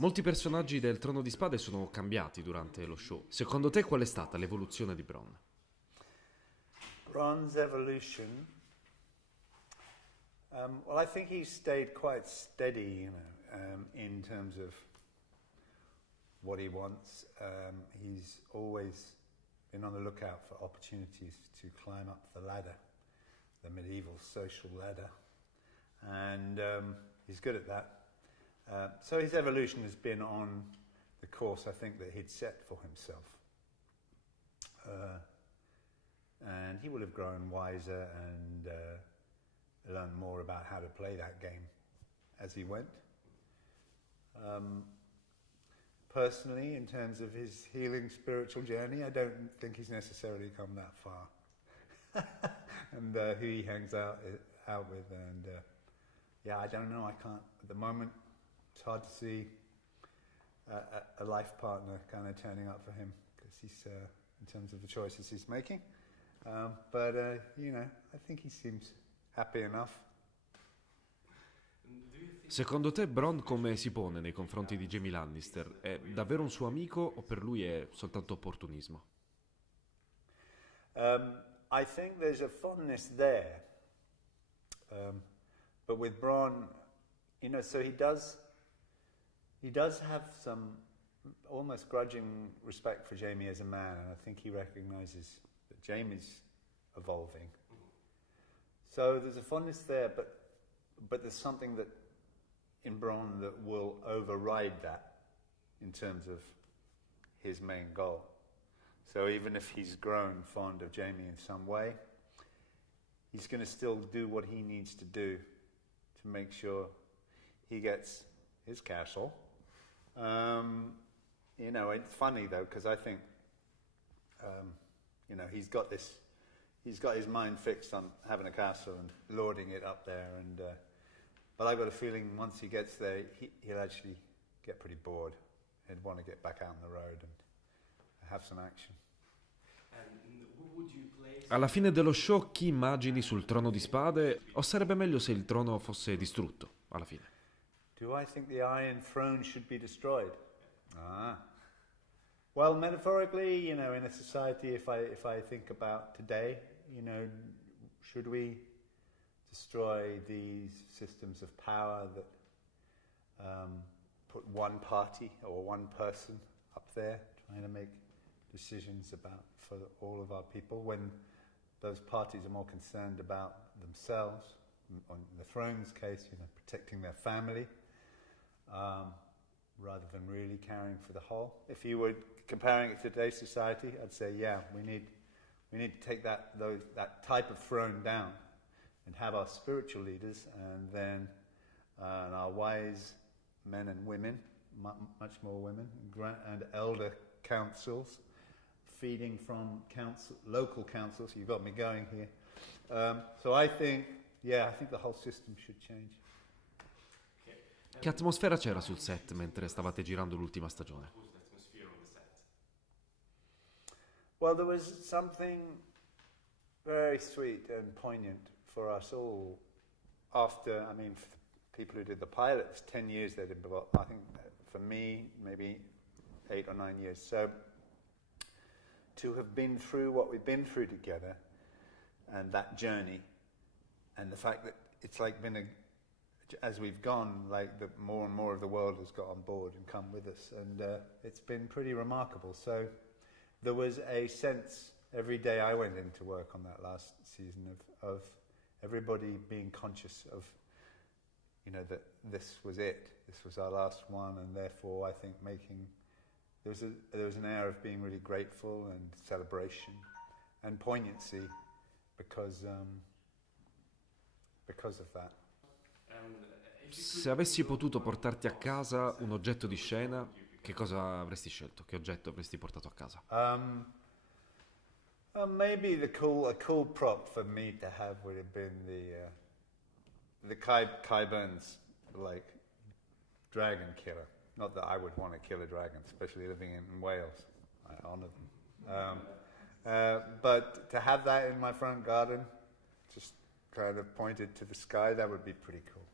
Molti personaggi del Trono di Spade sono cambiati durante lo show. Secondo te qual è stata l'evoluzione di Bronn? Bronn's evolution. Well, I think he's stayed quite steady, in terms of what he wants. He's always been on the lookout for opportunities to climb up the ladder, the medieval social ladder, and he's good at that. So his evolution has been on the course, I think, that he'd set for himself. And he will have grown wiser and learned more about how to play that game as he went. Personally, in terms of his healing spiritual journey, I don't think he's necessarily come that far. And who he hangs out with, and yeah, I don't know. I can't at the moment. It's hard to see a life partner kind of turning up for him because he's in terms of the choices he's making. But I think he seems happy enough. Secondo te Bronn come si pone nei confronti di Jaime Lannister? È davvero un suo amico o per lui è soltanto opportunismo? I think there's a fondness there, but with Bronn, so he does have some almost grudging respect for Jaime as a man, and I think he recognizes that Jaime's evolving. So there's a fondness there, but there's something that in Bronn that will override that in terms of his main goal. So even if he's grown fond of Jaime in some way, he's going to still do what he needs to do to make sure he gets his castle. It's funny though, because I think, he's got his mind fixed on having a castle and lording it up there, but I've got a feeling once he gets there, he'll actually get pretty bored and want to get back out on the road and have some action. Alla fine dello show chi immagini sul Trono di Spade, o sarebbe meglio se il trono fosse distrutto alla fine? Do I think the Iron Throne should be destroyed? Well, metaphorically, in a society, if I think about today, should we destroy these systems of power that put one party or one person up there trying to make decisions for all of our people, when those parties are more concerned about themselves, on the throne's case, protecting their family, rather than really caring for the whole. If you were comparing it to today's society, I'd say, yeah, we need to take that type of throne down and have our spiritual leaders and then our wise men and women, much more women, and elder councils, feeding from local councils. You've got me going here. So I think the whole system should change. Che atmosfera c'era sul set mentre stavate girando l'ultima stagione? Well, there was something very sweet and poignant for us all after, for the people who did the pilot, it's 10 years they'd been involved. I think for me, maybe 8 or 9 years. So to have been through what we've been through together and that journey, and the fact that it's like been as we've gone, like more and more of the world has got on board and come with us, and it's been pretty remarkable. So there was a sense every day I went into work on that last season of everybody being conscious of, that this was it. This was our last one, and therefore I think there was an air of being really grateful and celebration and poignancy because of that. Se avessi potuto portarti a casa un oggetto di scena, che cosa avresti scelto? Che oggetto avresti portato a casa? Maybe a cool prop for me to have would have been the Kyburns, like dragon killer. Not that I would want to kill a dragon, especially living in Wales. I honour them. But to have that in my front garden, just kind of pointed to the sky, that would be pretty cool.